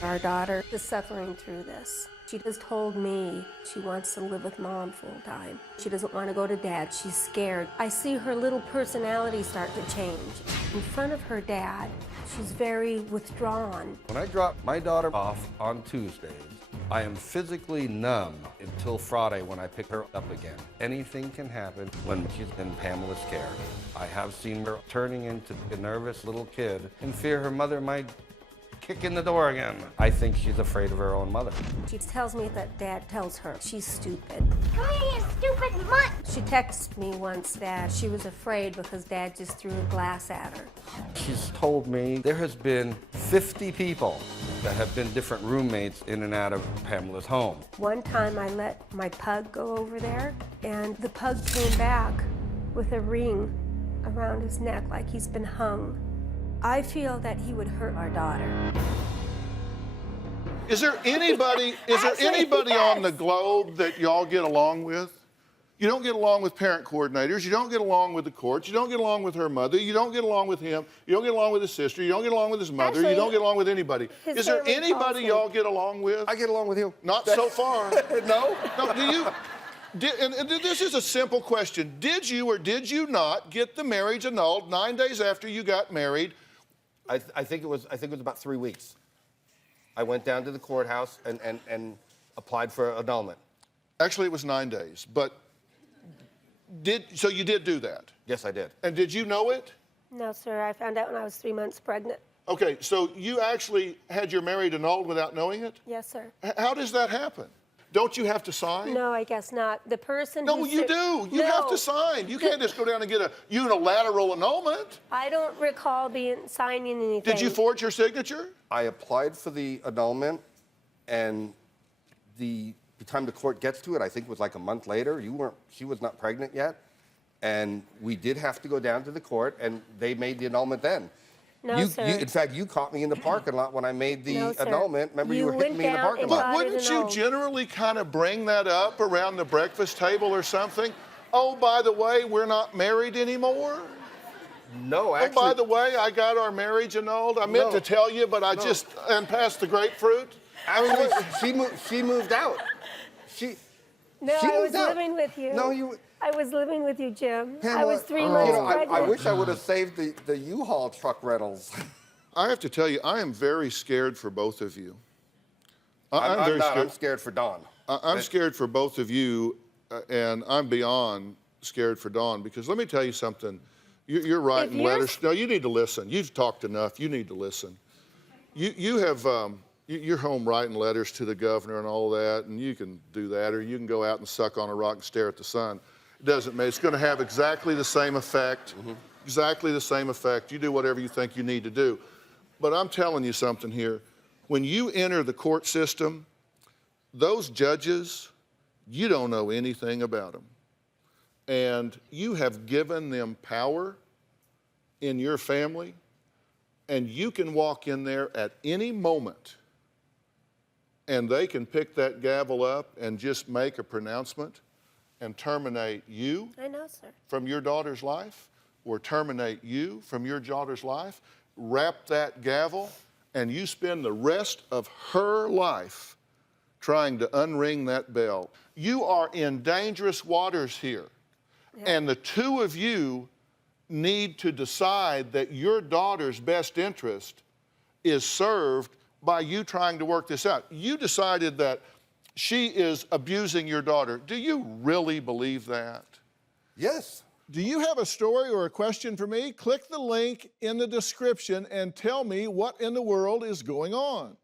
Our daughter is suffering through this. She just told me she wants to live with mom full time. She doesn't want to go to dad. She's scared. I see her little personality start to change. In front of her dad, she's very withdrawn. When I drop my daughter off on Tuesdays, I am physically numb until Friday when I pick her up again. Anything can happen when she's in Pamela's care. I have seen her turning into a nervous little kid in fear her mother might kick in the door again. I think she's afraid of her own mother. She tells me that dad tells her she's stupid. Come here, you stupid mutt! She texted me once that she was afraid because dad just threw a glass at her. She's told me there has been 50 people that have been different roommates in and out of Pamela's home. One time I let my pug go over there, and the pug came back with a ring around his neck like he's been hung. I feel that he would hurt our daughter. Is there anybody on the globe that y'all get along with? You don't get along with parent coordinators. You don't get along with the courts. You don't get along with her mother. You don't get along with him. You don't get along with his sister. You don't get along with his mother. You don't get along with anybody. Is there anybody y'all get along with? I get along with you. Not so far. No? No, do you? And this is a simple question. Did you or did you not get the marriage annulled 9 days after you got married? I think it was about 3 weeks. I went down to the courthouse and applied for annulment. Actually, it was 9 days, but so you did do that? Yes, I did. And did you know it? No, sir. I found out when I was 3 months pregnant. Okay, so you actually had your marriage annulled without knowing it? Yes, sir. How does that happen? Don't you have to sign? No, I guess not. The person No, you do. You have to sign. You can't just go down and get a unilateral annulment. I don't recall signing anything. Did you forge your signature? I applied for the annulment, and the time the court gets to it, I think it was like a month later. She was not pregnant yet, and we did have to go down to the court, and they made the annulment then. No, sir. In fact, you caught me in the parking lot when I made the No, sir. annulment. Remember, you were went hitting me in the down parking and lot. got But it wouldn't you annulled. generally kind of bring that up around the breakfast table or something? Oh, by the way, we're not married anymore? No, actually. Oh, by the way, I got our marriage annulled. I meant to tell you, but I just passed the grapefruit. Actually, she moved out. No, she I was moved out. living with you. No, you. I was living with you, Jim. Pamela, I was 3 months pregnant. I wish I would have saved the U-Haul truck rentals. I have to tell you, I am very scared for both of you. I'm very not. scared. I'm scared for Dawn. I'm scared for both of you, and I'm beyond scared for Dawn, because let me tell you something. You're writing letters. No, you need to listen. You've talked enough. You need to listen. You're home writing letters to the governor and all that, and you can do that, or you can go out and suck on a rock and stare at the sun. It doesn't matter. It's going to have exactly the same effect. Exactly the same effect. You do whatever you think you need to do. But I'm telling you something here. When you enter the court system, those judges, you don't know anything about them. And you have given them power in your family, and you can walk in there at any moment, and they can pick that gavel up and just make a pronouncement and terminate you I know, sir. from your daughter's life, or terminate you from your daughter's life, wrap that gavel, and you spend the rest of her life trying to unring that bell. You are in dangerous waters here. And the two of you need to decide that your daughter's best interest is served by you trying to work this out. You decided that she is abusing your daughter. Do you really believe that? Yes. Do you have a story or a question for me? Click the link in the description and tell me what in the world is going on.